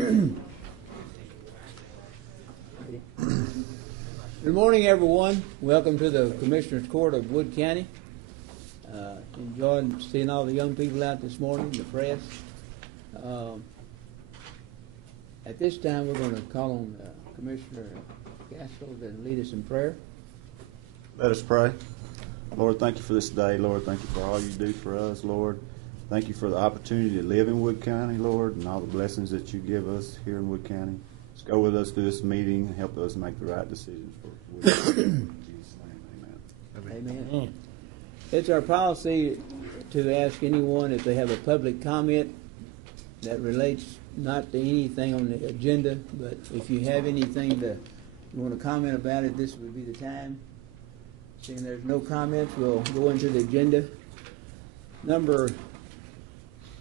Good morning, everyone. Welcome to the Commissioner's Court of Wood County. Enjoying seeing all the young people out this morning, the press. At this time, we're going to call on Commissioner Gaskell to lead us in prayer. Let us pray. Lord, thank you for this day. Lord, thank you for all you do for us, Lord. Thank you for the opportunity to live in Wood County, Lord, and all the blessings that you give us here in Wood County. Just go with us through this meeting and help us make the right decisions for Wood County. In Jesus' name, amen. Amen. It's our policy to ask anyone if they have a public comment that relates not to anything on the agenda, but if you have anything that you want to comment about it, this would be the time. Seeing there's no comments, we'll go into the agenda.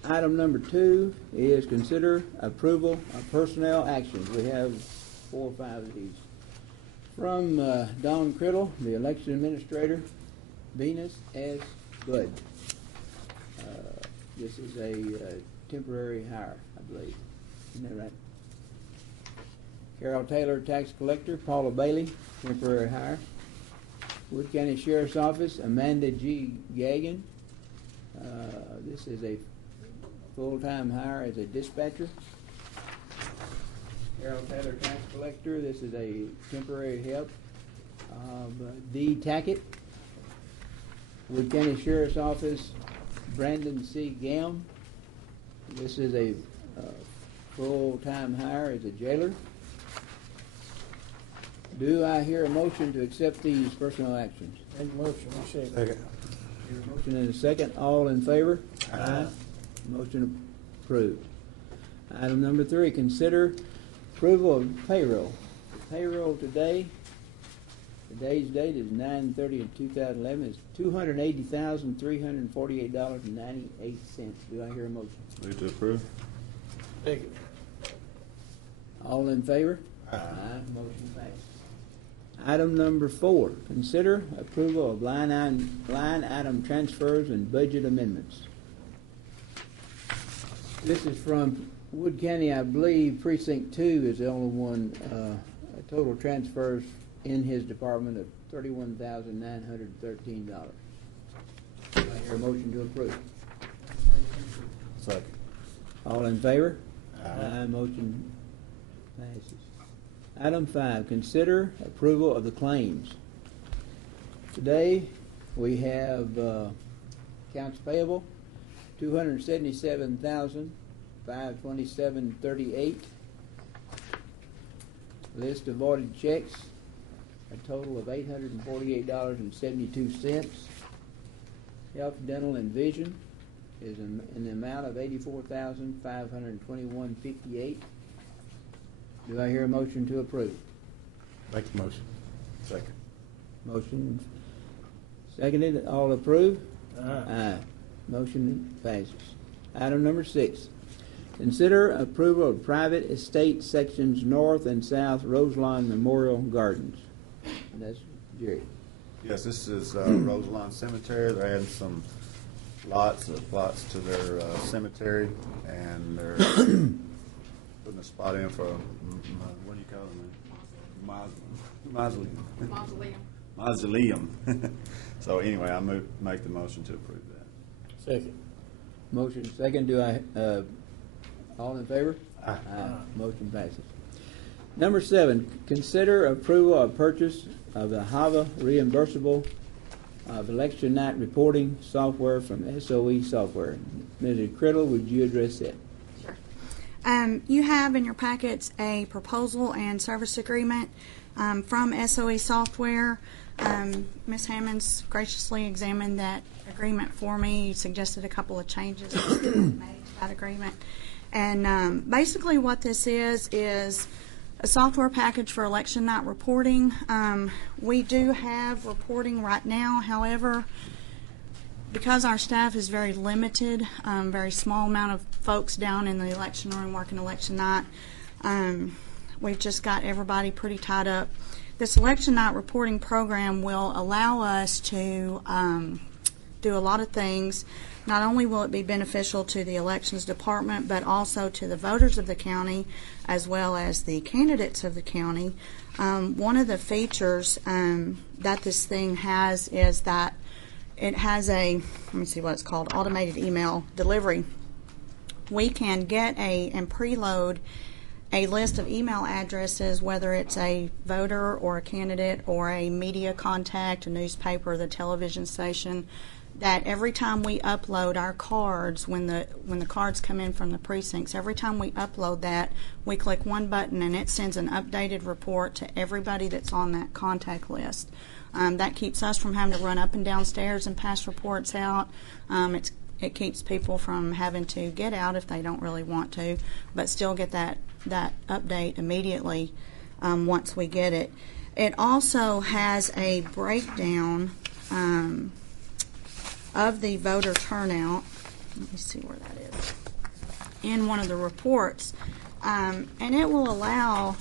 Item number 2 is consider approval of personnel actions. We have 4 or 5 of these. From Don Criddle, the election administrator, Venus S. Good. This is a temporary hire, I believe. Isn't that right? Carol Taylor, tax collector, Paula Bailey, temporary hire. Wood County Sheriff's Office, Amanda G. Gagan. This is a full-time hire as a dispatcher. Carol Taylor, tax collector. This is a temporary help of D. Tackett. Wood County Sheriff's Office, Brandon C. Gam. This is a full-time hire as a jailer. Do I hear a motion to accept these personnel actions? Make a motion. Second. Hear a motion and a second. All in favor? Aye. Motion approved. Item number 3, consider approval of payroll. The payroll today, today's date is 9/30/2011, is $280,348.98. Do I hear a motion? Move to approve. Second. All in favor? Aye. Motion passed. Item number 4, consider approval of line item transfers and budget amendments. This is from Wood County, I believe. Precinct 2 is the only one. Total transfers in his department of $31,913. Do I hear a motion to approve? Second. All in favor? Aye. Motion passes. Item 5, consider approval of the claims. Today we have accounts payable, $277,527.38. List of voided checks, a total of $848.72. Health, dental, and vision is in the amount of $84,521.58. Do I hear a motion to approve? Make the motion. Second. Motion seconded. All approve? Aye. Aye. Motion passes. Item number 6. Consider approval of private estate sections north and south Roselawn Memorial Gardens. And that's Jerry. Yes, this is Roselawn Cemetery. They're adding some plots to their cemetery, and they're putting a spot in for what do you call them? Mausoleum. So anyway, I make the motion to approve that. Second. Motion second. Do I all in favor? Aye. Motion passes. Number 7, consider approval of purchase of the HAVA reimbursable of election night reporting software from SOE Software. Mrs. Criddle, would you address that? Sure. You have in your packets a proposal and service agreement from SOE Software. Ms. Hammonds graciously examined that agreement for me, suggested a couple of changes made to that agreement. And basically what this is a software package for election night reporting. We do have reporting right now. However, because our staff is very limited, very small amount of folks down in the election room working election night, we've just got everybody pretty tied up. This election night reporting program will allow us to do a lot of things. not only will it be beneficial to the elections department, but also to the voters of the county, as well as the candidates of the county. One of the features that this thing has is that it has let me see what it's called, automated email delivery. We can get and preload a list of email addresses, whether it's a voter or a candidate or a media contact, a newspaper, the television station, that every time we upload our cards, when the cards come in from the precincts, every time we upload that, we click one button and it sends an updated report to everybody that's on that contact list. That keeps us from having to run up and down stairs and pass reports out. It keeps people from having to get out if they don't really want to, but still get that update immediately once we get it. It also has a breakdown of the voter turnout. Let me see where that is. In one of the reports. And it will allow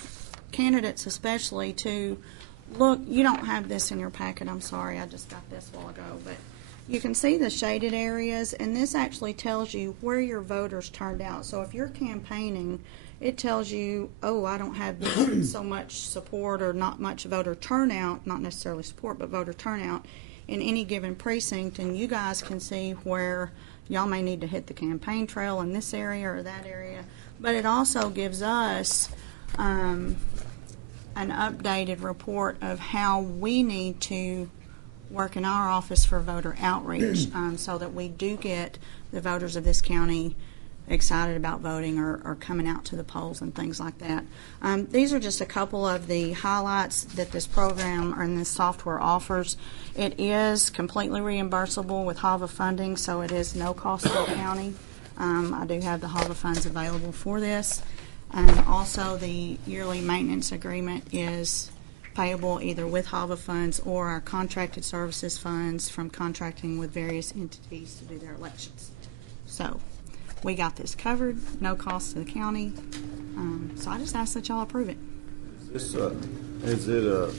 candidates especially to look. You don't have this in your packet. I'm sorry. I just got this a while ago. But you can see the shaded areas, and this actually tells you where your voters turned out. So if you're campaigning, it tells you, oh, I don't have so much support or not much voter turnout, not necessarily support, but voter turnout in any given precinct, and you guys can see where y'all may need to hit the campaign trail in this area or that area. But it also gives us an updated report of how we need to work in our office for voter outreach so that we do get the voters of this county excited about voting or coming out to the polls and things like that. These are just a couple of the highlights that this program or this software offers. It is completely reimbursable with HAVA funding, so it is no cost to the county. I do have the HAVA funds available for this. Also, the yearly maintenance agreement is payable either with HAVA funds or our contracted services funds from contracting with various entities to do their elections. So we got this covered, no cost to the county. So I just ask that y'all approve it. Is it a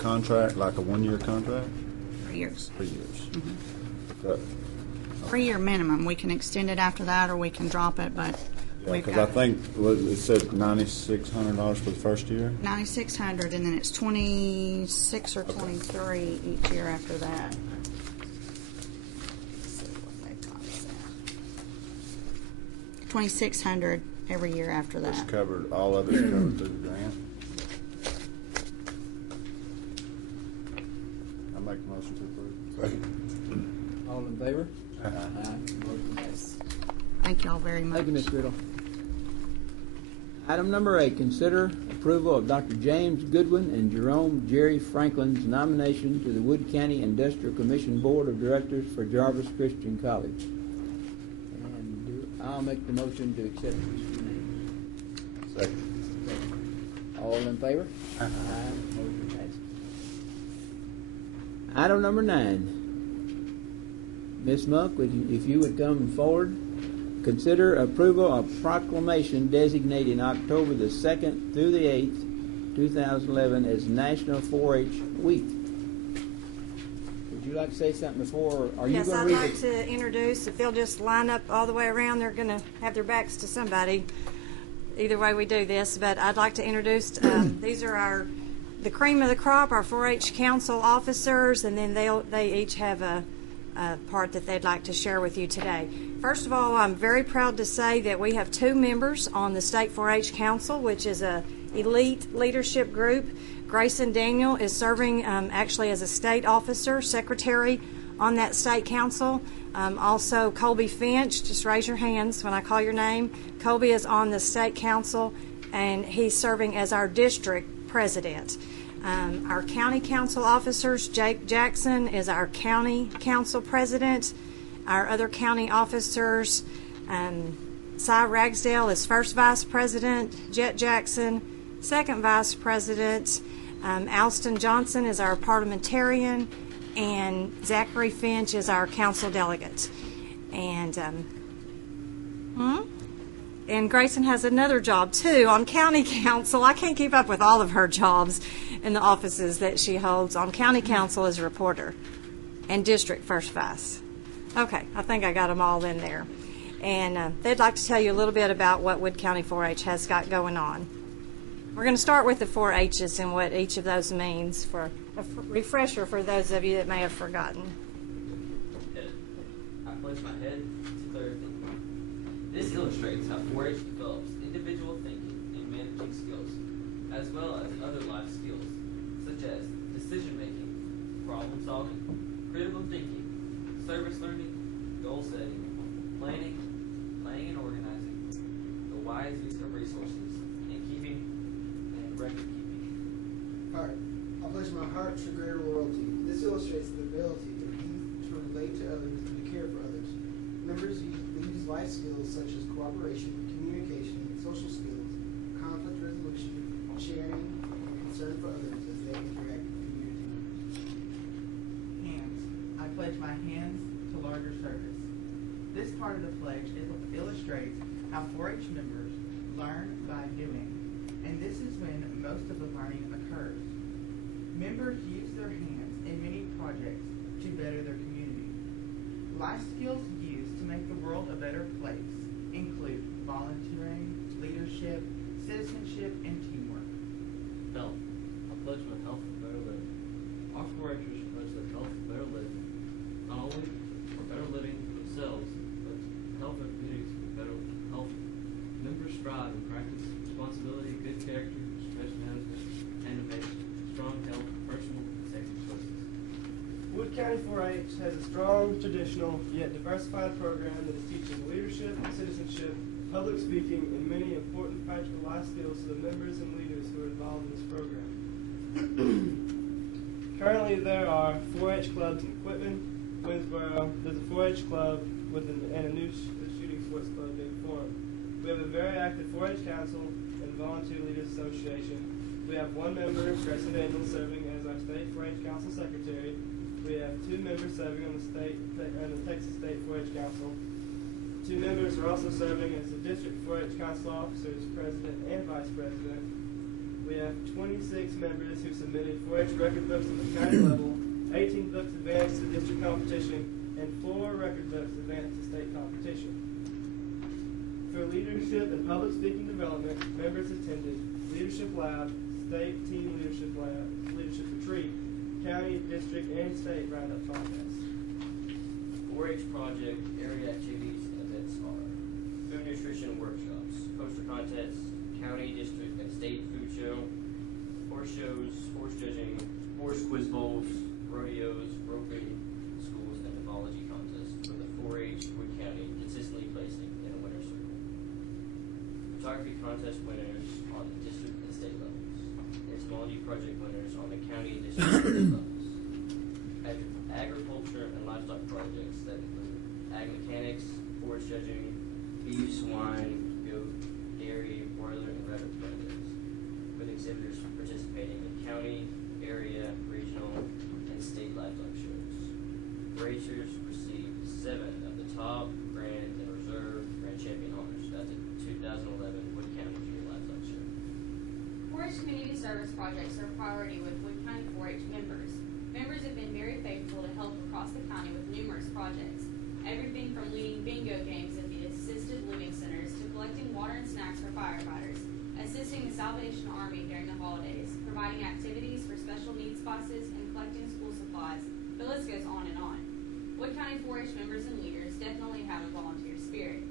contract, like a 1-year contract? 3 years. 3 years. Mm-hmm. Okay. 3-year minimum. We can extend it after that, or we can drop it. But Because I think it said $9,600 for the first year. $9,600, and then it's 26 or 23 each year after that. Let's see what they've got us at. 2,600 every year after that. It's covered. All of it's covered through the grant. I make a motion to approve. All in favor? Aye. Motion passes. Thank you all very much. Thank you, Ms. Riddle. Item number 8, consider approval of Dr. James Goodwin and Jerome Jerry Franklin's nomination to the Wood County Industrial Commission Board of Directors for Jarvis Christian College. And I'll make the motion to accept this name. Second. All in favor? Aye. Motion passes. Item number 9. Ms. Monk, if you would come forward. Consider approval of proclamation designating October the 2nd through the 8th, 2011 as National 4-H Week. Would you like to say something before? Or are you Yes, going I'd to read like to introduce, if they'll just line up all the way around, they're going to have their backs to somebody. Either way we do this, but I'd like to introduce, these are the cream of the crop, our 4-H council officers, and then they each have a part that they'd like to share with you today. First of all, I'm very proud to say that we have 2 members on the State 4-H Council, which is a elite leadership group. Grayson Daniel is serving actually as a state officer, secretary on that state council. Also, Colby Finch, just raise your hands when I call your name. Colby is on the state council, and he's serving as our district president. Our county council officers, Jake Jackson is our county council president. Our other county officers, Cy Ragsdale is first vice president, Jet Jackson, second vice president, Alston Johnson is our parliamentarian, and Zachary Finch is our council delegate. And Grayson has another job, too, on county council. I can't keep up with all of her jobs in the offices that she holds. On county council as a reporter and district first vice. Okay, I think I got them all in there. And they'd like to tell you a little bit about what Wood County 4-H has got going on. We're going to start with the 4-H's and what each of those means for a refresher for those of you that may have forgotten. I place my head to clear thinking. This illustrates how 4-H develops individual thinking and managing skills, as well as other life skills, such as decision-making, problem-solving, critical thinking, service learning, goal-setting, planning and organizing, the wise use of resources, and keeping and record-keeping. Heart. I pledge my heart to greater loyalty. This illustrates the ability of youth to relate to others and to care for others. Members use life skills such as cooperation, communication, social skills, conflict resolution, sharing, and concern for others as they interact with community members. Hands. I pledge my hands to larger service. This part of the pledge illustrates how 4-H members learn by doing, and this is when most of the learning occurs. Members use their hands in many projects to better their community. Life skills used to make the world a better place include volunteering, leadership, citizenship, and teamwork. Health. I pledge my health for better living. Our 4-Hers pledge their health for better living, not only for better living for themselves, but to help their communities with better health. Members strive and practice responsibility, good character, stress management, and to make strong health, personal, and safety choices. Wood County 4-H has a strong, traditional, yet diversified program that is teaching leadership, citizenship, public speaking, and many important practical life skills to the members and leaders who are involved in this program. Currently, there are 4-H clubs in Quitman, Winsboro. There's a 4-H club and a new shooting sports club being formed. We have a very active 4-H council and volunteer leaders association. We have one member, Grayson Daniels, serving as our state 4-H council secretary. We have 2 members serving on the Texas State 4-H Council. 2 members are also serving as the district 4-H council officers, president and vice president. We have 26 members who submitted 4-H record books at the county level, 18 books advanced to district competition, and 4 record books advanced to state competition. For leadership and public speaking development, members attended Leadership Lab, State Team Leadership Lab, Leadership Retreat, County, District, and State Roundup contests. 4-H project area activities and events are food nutrition workshops, poster contests, county, district, and state food show, horse shows, horse judging, horse quiz bowls, rodeos, roping, schools, and mythology contests for the 4-H Wood County, consistently placing in a winner's circle. Photography contest winners on the district and state levels. Entomology project winners on the county, district, and state levels. Agriculture and livestock projects that include ag mechanics, forage judging, beef, swine, goat, dairy, broiler, and rabbit projects, with exhibitors participating in county, area, regional, and state livestock shows. 4-Hers received 7 of the top, grand, and reserve grand champion honors at the 2011 Wood County Junior Livestock Show. 4-H community service projects are a priority with Wood County 4-H members. Members have been very faithful to help across the county with numerous projects. Everything from leading bingo games at the assisted living centers to collecting water and snacks for firefighters, assisting the Salvation Army during the holidays, providing activities for special needs buses, and collecting school supplies. The list goes on and on. Wood County 4-H members and leaders definitely have a volunteer spirit.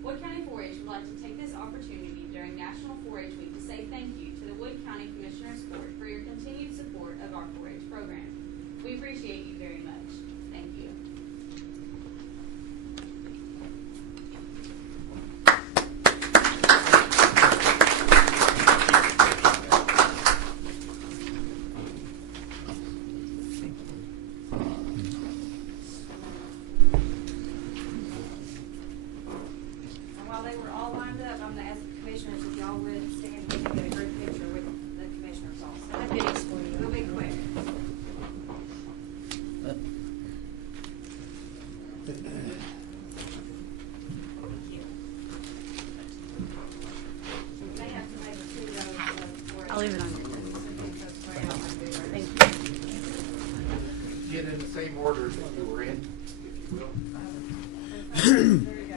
Wood County 4-H would like to take this opportunity during National 4-H Week to say thank you to the Wood County Commissioners Court for your continued support of our 4-H program. We appreciate you very much. Thank you. And while they were all lined up, I'm going to ask the commissioners if y'all would stand and get a group picture with the commissioners also. I did it for you. We'll be quick. I'll leave it on. Get in the same order that you were in, if you There you go.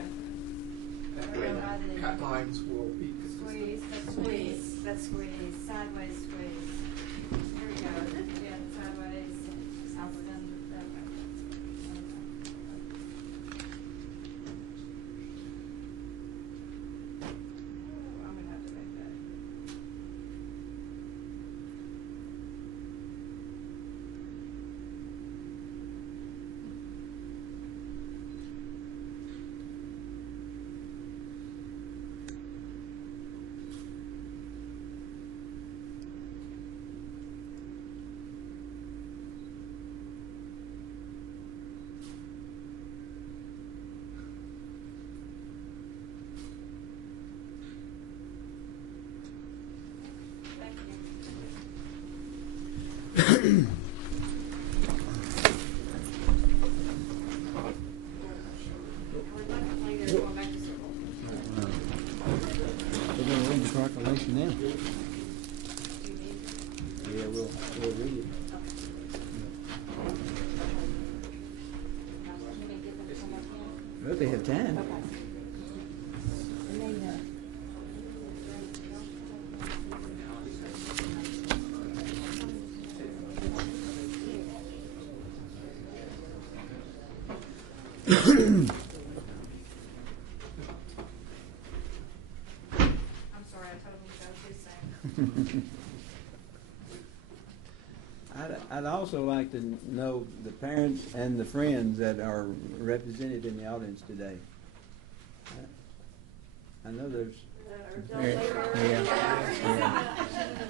Cat lines will be Squeeze, that's squeeze, that's squeeze, sideways squeeze. There we go. Yeah, sideways. South done that way. Oh, I'm gonna have to make that. Thank you. They're going back to circle. We're going to read the proclamation now. Yeah, we'll read it. Well, they have time. I'm sorry, I totally got too soon. I'd also like to know the parents and the friends that are represented in the audience today. I know there's. In the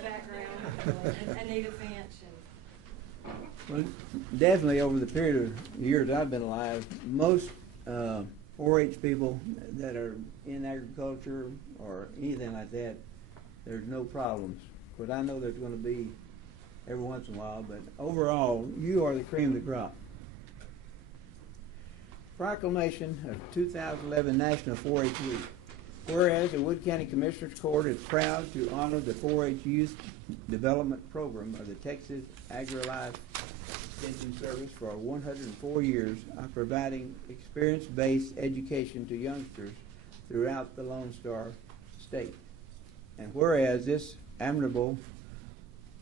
background, Anita Finch and. Well, definitely over the period of years I've been alive, most 4-H people that are in agriculture or anything like that, there's no problems. But I know there's going to be every once in a while, but overall, you are the cream of the crop. Proclamation of 2011 National 4-H Week. Whereas the Wood County Commissioners Court is proud to honor the 4-H Youth Development Program of the Texas Agri-Life Extension Service for 104 years of providing experience-based education to youngsters throughout the Lone Star State. And whereas this admirable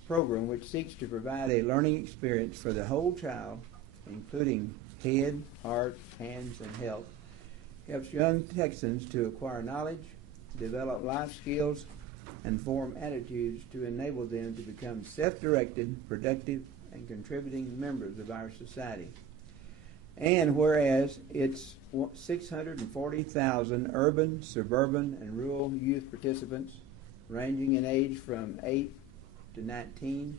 program, which seeks to provide a learning experience for the whole child, including head, heart, hands, and health, helps young Texans to acquire knowledge, develop life skills, and form attitudes to enable them to become self-directed, productive, and contributing members of our society. And whereas it's 640,000 urban, suburban, and rural youth participants, ranging in age from 8 to 19,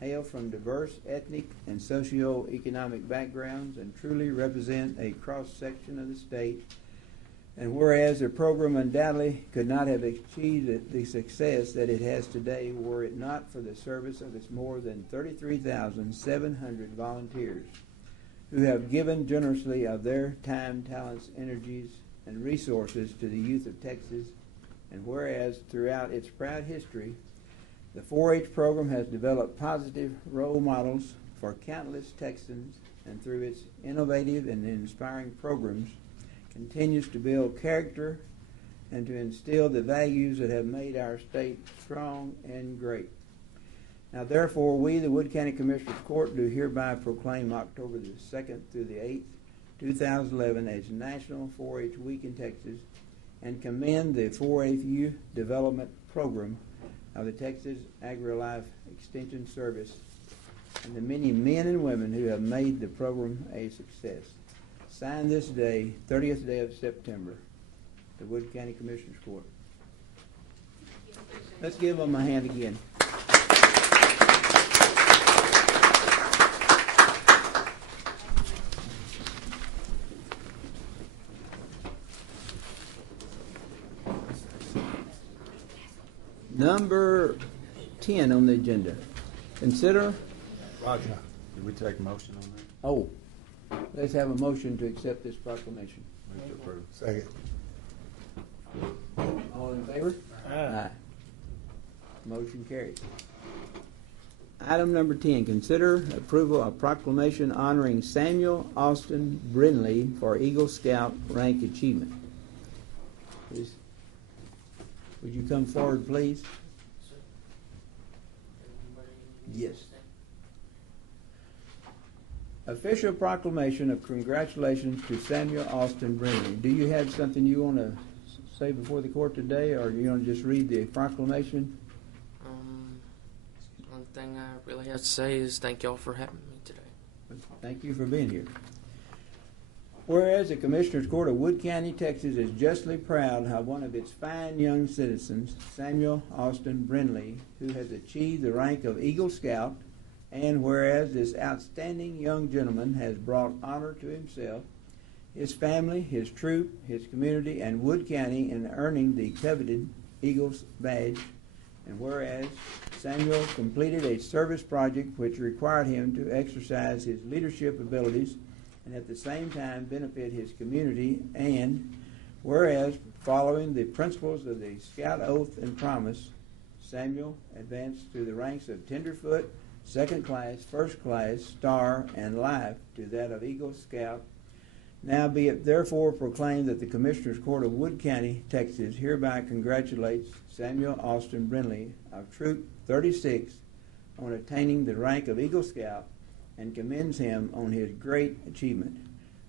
hail from diverse ethnic and socio-economic backgrounds and truly represent a cross-section of the state. And whereas the program undoubtedly could not have achieved the success that it has today were it not for the service of its more than 33,700 volunteers who have given generously of their time, talents, energies, and resources to the youth of Texas. And whereas throughout its proud history, the 4-H program has developed positive role models for countless Texans, and through its innovative and inspiring programs, continues to build character and to instill the values that have made our state strong and great. Now, therefore, we, the Wood County Commissioners Court, do hereby proclaim October the 2nd through the 8th, 2011 as National 4-H Week in Texas, and commend the 4-H Youth Development Program of the Texas Agri-Life Extension Service and the many men and women who have made the program a success. Signed this day, 30th day of September, the Wood County Commissioners Court. Let's give them a hand again. Number 10 on the agenda. Consider. Roger, did we take a motion on that? Oh, let's have a motion to accept this proclamation. Move to approve. Second. All in favor? Aye. Motion carries. Item number 10, consider approval of proclamation honoring Samuel Austin Brindley for Eagle Scout rank achievement. Please. Would you come forward, please? Yes. Official proclamation of congratulations to Samuel Austin Brindley. Do you have something you want to say before the court today, or you want to just read the proclamation? One thing I really have to say is thank y'all for having me today. Thank you for being here. Whereas the Commissioners Court of Wood County, Texas is justly proud how one of its fine young citizens, Samuel Austin Brindley, who has achieved the rank of Eagle Scout, and whereas this outstanding young gentleman has brought honor to himself, his family, his troop, his community, and Wood County in earning the coveted Eagles badge, and whereas Samuel completed a service project which required him to exercise his leadership abilities and at the same time benefit his community, and whereas following the principles of the Scout Oath and Promise, Samuel advanced through the ranks of Tenderfoot, Second Class, First Class, Star, and Life to that of Eagle Scout. Now be it therefore proclaimed that the Commissioners Court of Wood County, Texas hereby congratulates Samuel Austin Brindley of Troop 36 on attaining the rank of Eagle Scout and commends him on his great achievement.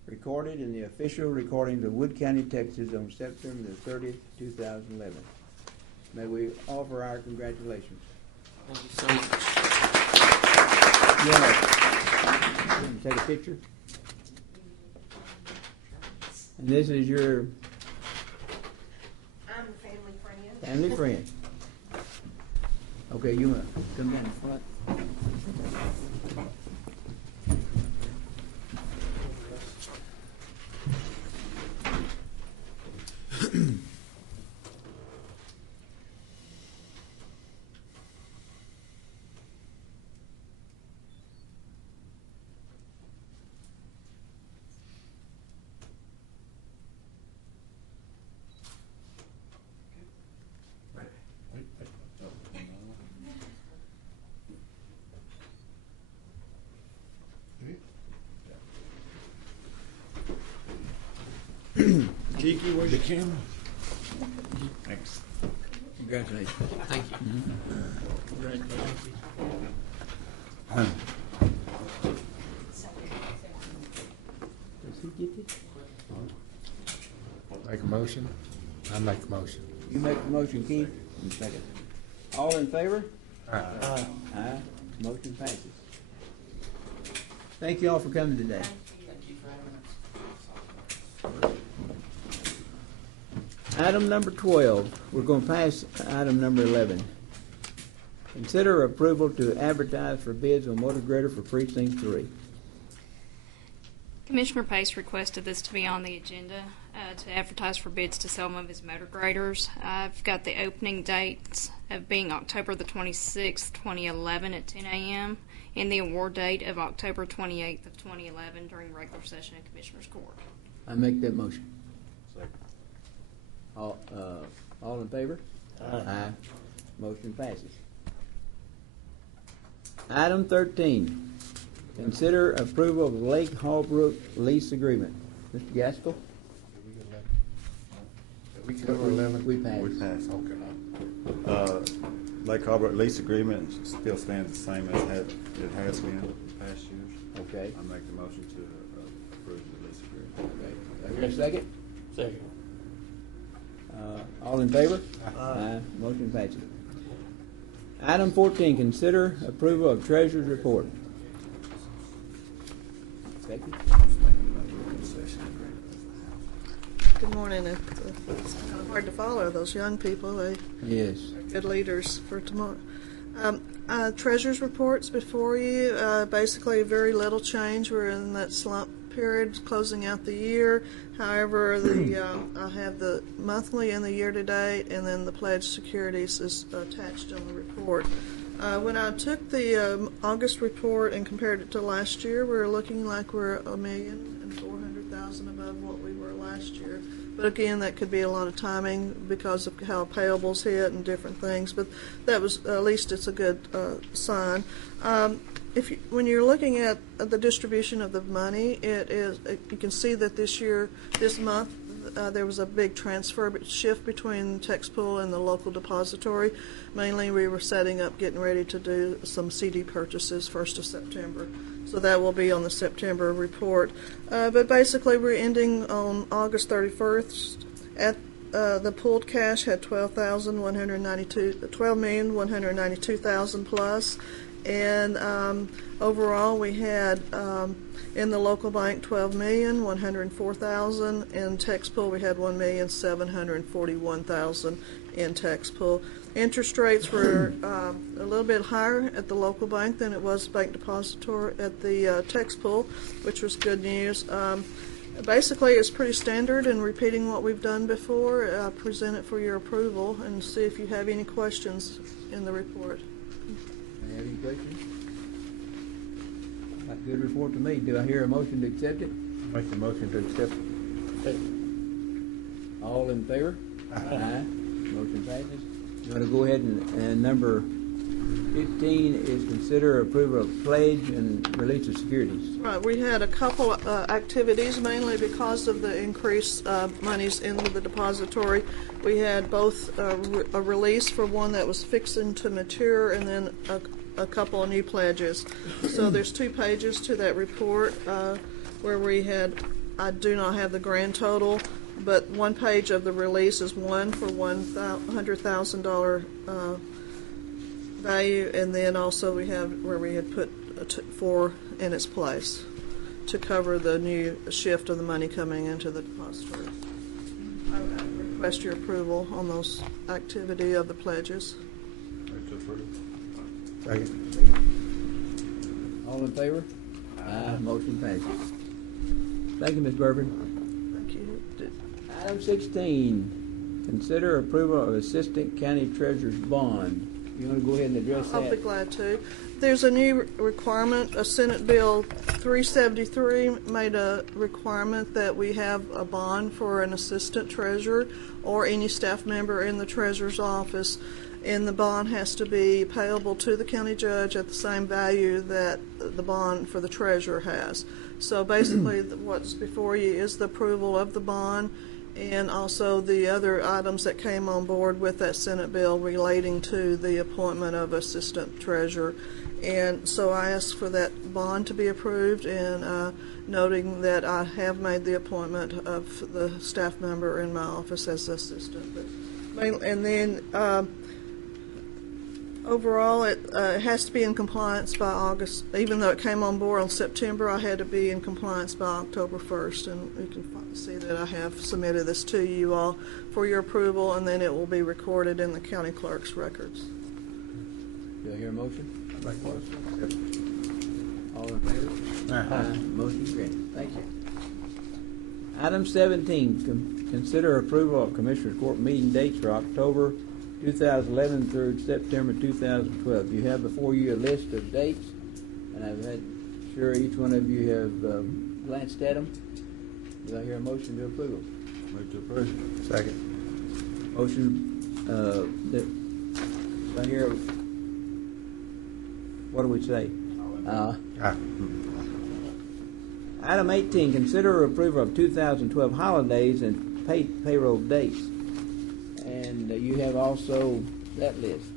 Recorded in the official recordings of Wood County, Texas on September the 30th, 2011. May we offer our congratulations. Thank you so much. You want to take a picture? And this is your I'm a family friend. family friend. Okay, you want to come down in front? Cheeky, where's the camera? Thanks. Congratulations. Thank you. Does he get it? Make a motion? I make a motion. You make the motion, Keith? And second. All in favor? Aye. Aye. Motion passes. Thank you all for coming today. Thank you for having us. Item number 12. We're going to pass item number 11. Consider approval to advertise for bids on motor grader for Precinct 3. Commissioner Pace requested this to be on the agenda to advertise for bids to sell one of his motor graders. I've got the opening dates of being October the 26th, 2011 at 10 a.m. and the award date of October 28th of 2011 during regular session of Commissioners Court. I make that motion. Second. All in favor? Aye. Motion passes. Item 13. Consider approval of Lake Hallbrook lease agreement. Mr. Gaskell? We cover 11? We passed. We passed. Okay. Lake Harbor lease agreement still stands the same as it has been in past years. Okay. I make the motion to approve the lease agreement. Okay. Do I hear a second? Second. All in favor? Aye. Motion passes. Item 14, consider approval of Treasurer's Report. Becky? Good morning. It's kind of hard to follow those young people. They Yes. are good leaders for tomorrow. Treasurer's reports before you. Basically, very little change. We're in that slump period, closing out the year. However, I have the monthly and the year-to-date, and then the pledged securities is attached on the report. When I took the August report and compared it to last year, we're looking like we're $1,400,000 above what we were last year. But again, that could be a lot of timing because of how payables hit and different things. But that was, at least it's a good sign. When you're looking at the distribution of the money, you can see that this month, there was a big shift between tax pool and the local depository. Mainly, we were getting ready to do some CD purchases 1st of September. So that will be on the September report. But basically, we're ending on August 31st. At the pooled cash had $12,192,000 plus, and overall we had in the local bank $12,104,000. In tax pool we had $1,741,000 in tax pool. Interest rates were a little bit higher at the local bank than it was bank depository at the tax pool, which was good news. Basically, it's pretty standard and repeating what we've done before. Present it for your approval and see if you have any questions in the report. Have any questions? That's a good report to me. Do I hear a motion to accept it? Make the motion to accept it. All in favor? Aye. Motion passes. You want to go ahead and number 15 is consider approval of pledge and release of securities. Right, we had a couple activities, mainly because of the increased monies in the depository. We had both a release for one that was fixing to mature and then a couple of new pledges. So there's 2 pages to that report where we had, I do not have the grand total, but 1 page of the release is one for $100,000 value, and then also we have where we had put 4 in its place to cover the new shift of the money coming into the depository. I request your approval on those activity of the pledges. Second. All in favor? Aye. Motion passes. Thank you, Ms. Bourbon. Thank you. Item 16, consider approval of Assistant County Treasurer's bond. You want to go ahead and address that? I'll be glad to. There's a new requirement. A Senate Bill 373 made a requirement that we have a bond for an assistant treasurer or any staff member in the treasurer's office, and the bond has to be payable to the county judge at the same value that the bond for the treasurer has. So basically, what's before you is the approval of the bond, and also the other items that came on board with that Senate bill relating to the appointment of assistant treasurer. And so I asked for that bond to be approved, and noting that I have made the appointment of the staff member in my office as assistant. And then overall, it has to be in compliance by August. Even though it came on board on September, I had to be in compliance by October 1st. And you can see that I have submitted this to you all for your approval, and then it will be recorded in the county clerk's records. Do I hear a motion? Make a motion. All in favor? Aye. Motion granted. Thank you. Item 17, consider approval of Commissioners Court meeting dates for October 2011 through September 2012. You have before you a list of dates, and I've had sure each one of you have glanced at them. Do I hear a motion to approve? Move to approve. Second. Motion, do I hear, what do we say? Item 18, consider approval of 2012 holidays and paid payroll dates. And you have also that list.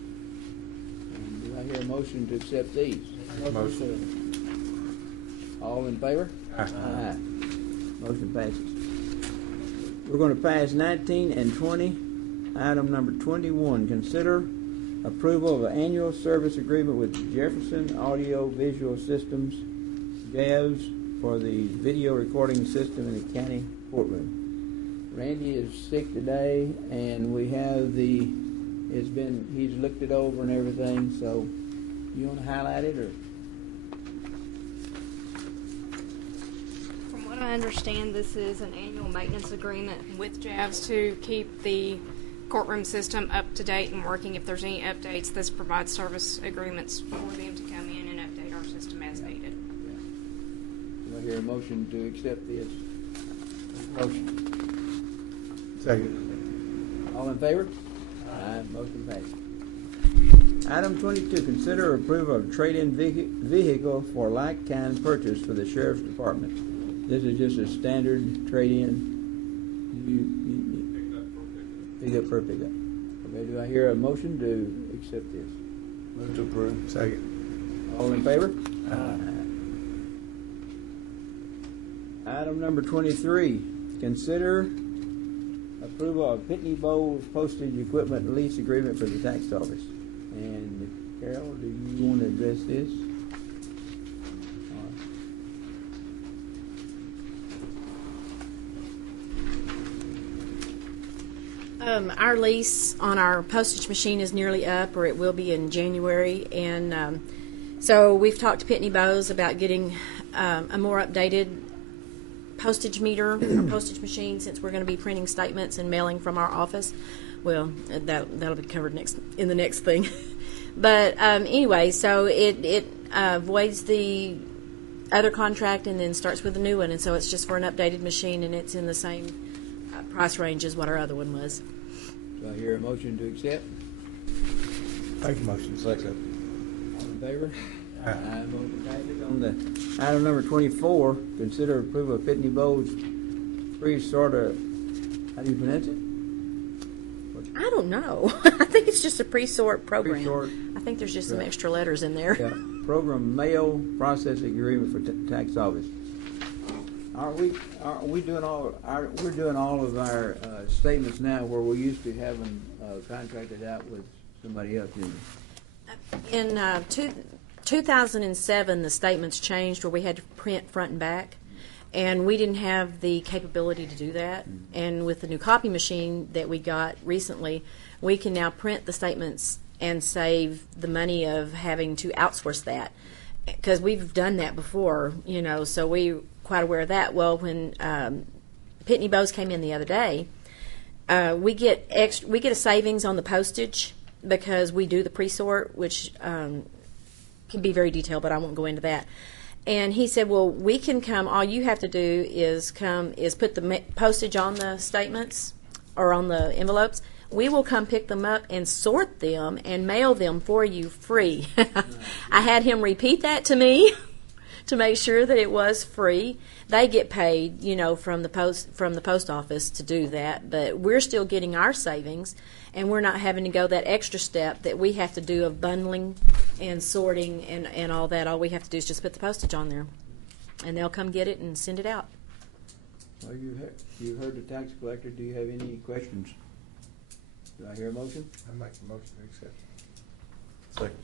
And do I hear a motion to accept these? Motion. All in favor? Aye. Motion passes. We're going to pass 19 and 20. Item number 21, consider approval of an annual service agreement with Jefferson Audio Visual Systems, JAVS, for the video recording system in the county courtroom. Randy is sick today, and we have he's looked it over and everything, so you want to highlight it, or? From what I understand, this is an annual maintenance agreement with JAVS to keep the courtroom system up to date and working. If there's any updates, this provides service agreements for them to come in and update our system as needed. Do I hear a motion to accept this? Motion. Second. All in favor? Aye. Motion passed. Item 22, consider approval of trade-in vehicle for like-kind purchase for the Sheriff's Department. This is just a standard trade-in. Pickup per pickup. Okay, do I hear a motion to accept this? Move to approve. Second. All in favor? Aye. Item number 23, consider approval of Pitney Bowes postage equipment lease agreement for the tax office. And Carol, do you want to address this? Our lease on our postage machine is nearly up, or it will be in January, and so we've talked to Pitney Bowes about getting a more updated postage meter, or postage machine, since we're going to be printing statements and mailing from our office. Well, that'll be covered in the next thing. But anyway, so it voids the other contract and then starts with a new one, and so it's just for an updated machine, and it's in the same price range as what our other one was. Do I hear a motion to accept? Make a motion. Second. All in favor? Aye. Motion passes. On the item number 24, consider approval of Pitney Bowes pre-sort of, how do you pronounce it? I don't know. I think it's just a pre-sort program. Pre-sort. I think there's just some extra letters in there. Yeah, program mail processing agreement for tax office. Are we doing all we're doing all of our statements now where we used to have them contracted out with somebody else? In 2007, the statements changed where we had to print front and back, and we didn't have the capability to do that. And with the new copy machine that we got recently, we can now print the statements and save the money of having to outsource that, because we've done that before, so we're quite aware of that. Well, when Pitney Bowes came in the other day, we get a savings on the postage because we do the pre-sort, which can be very detailed, but I won't go into that. And he said, well, we can come, all you have to do is put the postage on the statements or on the envelopes. We will come pick them up and sort them and mail them for you free. I had him repeat that to me to make sure that it was free. They get paid, from the post office to do that, but we're still getting our savings, and we're not having to go that extra step that we have to do of bundling and sorting and all that. All we have to do is just put the postage on there, and they'll come get it and send it out. Well, you heard the tax collector. Do you have any questions? Do I hear a motion? I make a motion to accept. Second.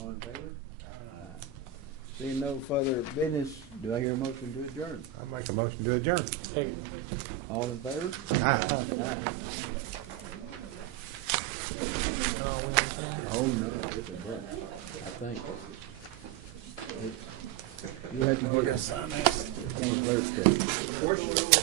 All in favor? Seeing no further business, do I hear a motion to adjourn? I make a motion to adjourn. All in favor? Aye. Oh no, it's a break. I think. You have to get a clerk's